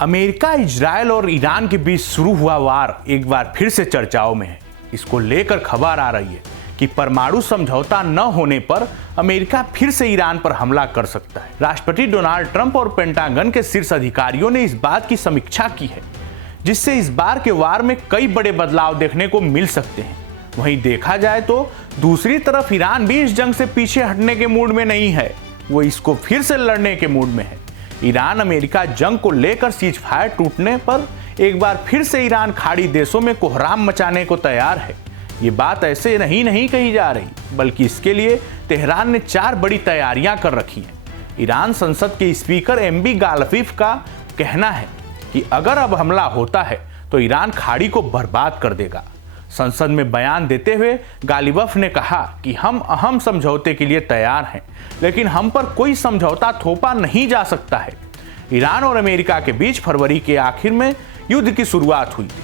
America, Israel और Iran के बीच शुरू हुआ वार एक बार फिर से चर्चाओं में है। इसको लेकर खबर आ रही है कि परमाणु समझौता न होने पर अमेरिका फिर से ईरान पर हमला कर सकता है। राष्ट्रपति डोनाल्ड ट्रंप और पेंटागन के शीर्ष अधिकारियों ने इस बात की समीक्षा की है, जिससे इस बार के वार में कई बड़े बदलाव देखने को मिल सकते हैं। वहीं देखा जाए तो दूसरी तरफ ईरान भी इस जंग से पीछे हटने के मूड में नहीं है, वो इसको फिर से लड़ने के मूड में है। ईरान अमेरिका जंग को लेकर सीज फायर टूटने पर एक बार फिर से ईरान खाड़ी देशों में कोहराम मचाने को तैयार है। ये बात ऐसे नहीं कही जा रही, बल्कि इसके लिए तेहरान ने 4 बड़ी तैयारियां कर रखी हैं। ईरान संसद के स्पीकर एमबी गालिब का कहना है कि अगर अब हमला होता है तो ईरान खाड़ी को बर्बाद कर देगा। संसद में बयान देते हुए गालिब ने कहा कि हम अहम समझौते के लिए तैयार हैं, लेकिन हम पर कोई समझौता थोपा नहीं जा सकता है। ईरान और अमेरिका के बीच फरवरी के आखिर में युद्ध की शुरुआत हुई थी।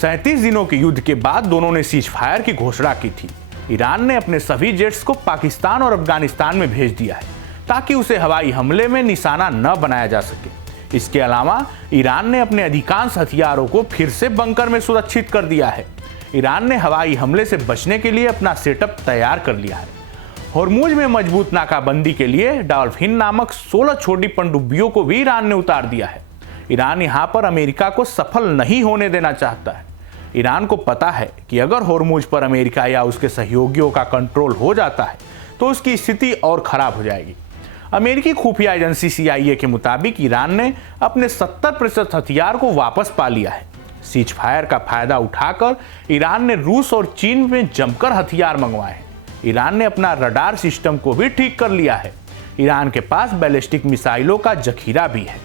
37 दिनों के युद्ध के बाद दोनों ने सीज फायर की घोषणा की थी। ईरान ने अपने सभी जेट्स को पाकिस्तान और अफगानिस्तान में भेज दिया है ताकि उसे हवाई हमले में निशाना न बनाया जा सके। इसके अलावा ईरान ने अपने अधिकांश हथियारों को फिर से बंकर में सुरक्षित कर दिया है। ईरान ने हवाई हमले से बचने के लिए अपना सेटअप तैयार कर लिया है। होर्मुज में मजबूत नाकाबंदी के लिए डॉल्फिन नामक 16 छोटी पनडुब्बियों को भी ईरान ने उतार दिया है। ईरान यहां पर अमेरिका को सफल नहीं होने देना चाहता है। ईरान को पता है कि अगर होर्मुज पर अमेरिका या उसके सहयोगियों का कंट्रोल हो जाता है तो उसकी स्थिति और खराब हो जाएगी। अमेरिकी खुफिया एजेंसी CIA के मुताबिक ईरान ने अपने 70% हथियार को वापस पा लिया है। सीज फायर का फायदा उठाकर ईरान ने रूस और चीन में जमकर हथियार मंगवाए हैं। ईरान ने अपना रडार सिस्टम को भी ठीक कर लिया है। ईरान के पास बैलिस्टिक मिसाइलों का जखीरा भी है।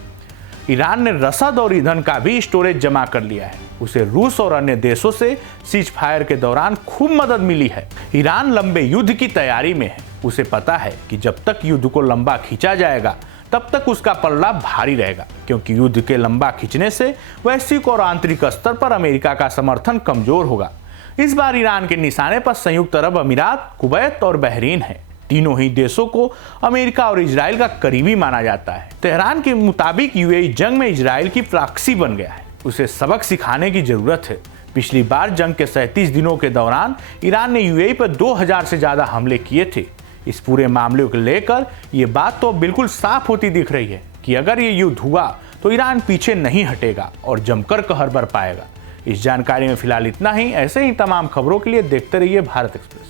ईरान ने रसद और ईंधन का भी स्टोरेज जमा कर लिया है। उसे रूस और अन्य देशों से सीज फायर के दौरान खूब मदद मिली है। ईरान लंबे युद्ध की तैयारी में है। उसे पता है कि जब तक युद्ध को लंबा खींचा जाएगा तब तक उसका पल्ला भारी रहेगा, क्योंकि युद्ध के लंबा खींचने से वैश्विक और आंतरिक स्तर पर अमेरिका का समर्थन कमजोर होगा। इस बार ईरान के निशाने पर संयुक्त अरब अमीरात, कुवैत और बहरीन है। तीनों ही देशों को अमेरिका और इजराइल का करीबी माना जाता है। तेहरान के मुताबिक UAE जंग में इजराइल की प्रॉक्सी बन गया है। उसे सबक सिखाने की जरूरत है। पिछली बार जंग के 37 दिनों के दौरान ईरान ने UAE पर 2000 से ज्यादा हमले किए थे। इस पूरे मामले को लेकर ये बात तो बिल्कुल साफ होती दिख रही है कि अगर ये युद्ध हुआ तो ईरान पीछे नहीं हटेगा और जमकर कहर बर पाएगा। इस जानकारी में फिलहाल इतना ही। ऐसे ही तमाम खबरों के लिए देखते रहिए भारत एक्सप्रेस।